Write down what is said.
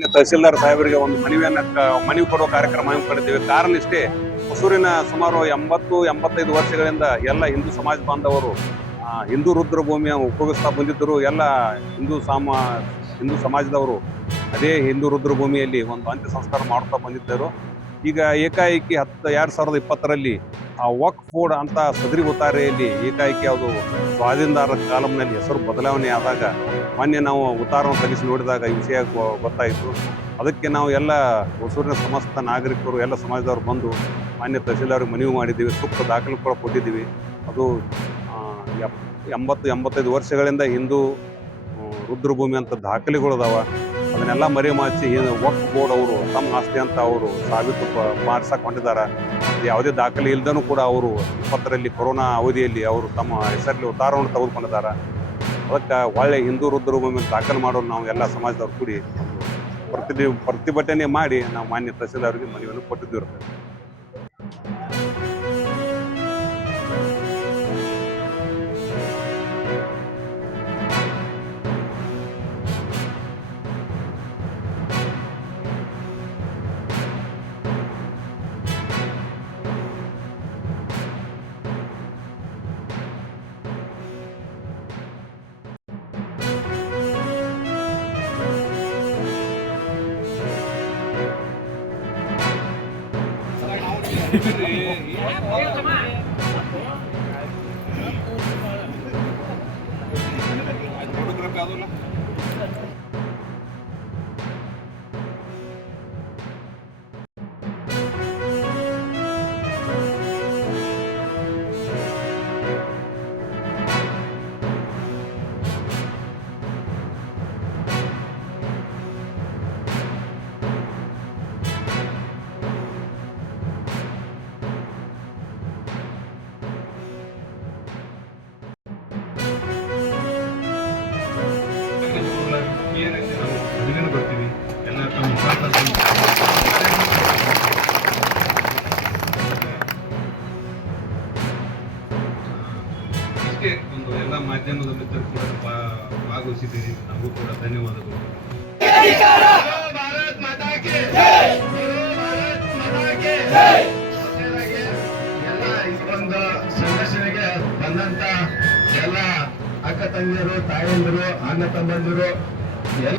ಮಾನ್ಯ ತಹಸೀಲ್ದಾರ್ ಸಾಹೇಬರಿಗೆ ಒಂದು ಮನವಿಯನ್ನ ಮನವಿ ಕೊಡುವ ಕಾರ್ಯಕ್ರಮ ಹಮ್ಮಿಕೊಂಡಿದ್ದೇವೆ ಕಾರಣ ಇಷ್ಟೇ, ಹೊಸೂರಿನ ಸುಮಾರು ಎಂಬತ್ತು, ಎಂಬತ್ತೈದು ವರ್ಷಗಳಿಂದ ಎಲ್ಲ ಹಿಂದೂ ಸಮಾಜ ಬಾಂಧವರು ಹಿಂದೂ ರುದ್ರಭೂಮಿಯ ಉಪಯೋಗಿಸ್ತಾ ಬಂದಿದ್ದರು. ಎಲ್ಲ ಹಿಂದೂ ಸಾಮ, ಹಿಂದೂ ಸಮಾಜದವರು ಅದೇ ಹಿಂದೂ ರುದ್ರಭೂಮಿಯಲ್ಲಿ ಒಂದು ಅಂತ್ಯ ಸಂಸ್ಕಾರ ಮಾಡುತ್ತಾ ಬಂದಿದ್ದರು. ಈಗ ಏಕಾಏಕಿ ಹತ್ತು, ಎರಡು ಸಾವಿರದ ಇಪ್ಪತ್ತರಲ್ಲಿ ಆ ವಕ್ ಫೋರ್ಡ್ ಅಂತ ಸದರಿ ಉತಾರೆಯಲ್ಲಿ ಏಕಾಏಕಿ ಅದು ಸ್ವಾಧೀನದಾರ ಕಾಲಂನಲ್ಲಿ ಹೆಸರು ಬದಲಾವಣೆ ಆದಾಗ ಮೊನ್ನೆ ನಾವು ಉತ್ತಾರವನ್ನು ಸಲ್ಲಿಸಿ ನೋಡಿದಾಗ ಈ ವಿಷಯ ಗೊತ್ತಾಯಿತು. ಅದಕ್ಕೆ ನಾವು ಎಲ್ಲ ಹೊಸೂರಿನ ಸಮಸ್ತ ನಾಗರಿಕರು, ಎಲ್ಲ ಸಮಾಜದವರು ಬಂದು ಮಾನ್ಯ ತಹಸೀಲ್ದಾರ್ಗೆ ಮನವಿ ಮಾಡಿದ್ದೀವಿ. ಸೂಕ್ತ ದಾಖಲೆ ಕೂಡ ಕೊಟ್ಟಿದ್ದೀವಿ. ಅದು ಎಪ್- ಎಂಬತ್ತು, ಎಂಬತ್ತೈದು ವರ್ಷಗಳಿಂದ ಹಿಂದೂ ರುದ್ರಭೂಮಿ ಅಂತ ದಾಖಲೆಗಳು ಅದಾವ. ಅದನ್ನೆಲ್ಲ ಏನು ವಕ್ ಬೋರ್ಡ್ ಅವರು, ತಮ್ಮ ಆಸ್ತಿ ಅಂತ ಅವರು ಸಾಬೀತು ಮಾಡಿಸಕ್ಕೆ ಯಾವುದೇ ದಾಖಲೆ ಇಲ್ಲದೂ ಕೂಡ ಅವರು ಇಪ್ಪತ್ತರಲ್ಲಿ ಕೊರೋನಾ ಅವಧಿಯಲ್ಲಿ ಅವರು ತಮ್ಮ ಹೆಸರಲ್ಲಿ ಉತ್ತಾರವನ್ನು ತೆಗೆದುಕೊಂಡಿದ್ದಾರೆ ಅದಕ್ಕೆ ಒಳ್ಳೆ ಹಿಂದೂ ರುದ್ರಭೂಮಿ ದಾಖಲೆ ಮಾಡೋರು ನಾವು ಎಲ್ಲ ಸಮಾಜದವ್ರು ಕೂಡಿ ಪ್ರತಿ ಪ್ರತಿಭಟನೆ ಮಾಡಿ ನಾವು ಮಾನ್ಯ ತಹಸೀಲ್ದಾರ್ಗೆ ಮನವಿಯನ್ನು ಕೊಟ್ಟಿದ್ದೀವಿ. Gracias. ಇಷ್ಟೇ ಒಂದು ಎಲ್ಲ ಮಾಧ್ಯಮದ ಮಿತ್ರರು ಕೂಡ ಭಾಗವಹಿಸಿದ್ದೀರಿ. ನಾವು ಕೂಡ ಧನ್ಯವಾದಗಳು. ಎಲ್ಲ ಒಂದು ಸಂಘರ್ಷಣೆಗೆ ಬಂದಂತ ಎಲ್ಲ ಅಕ್ಕ ತಂಗಿಯರು ತಾಯಂದಿರು ಅಣ್ಣ ತಮ್ಮಂದಿರು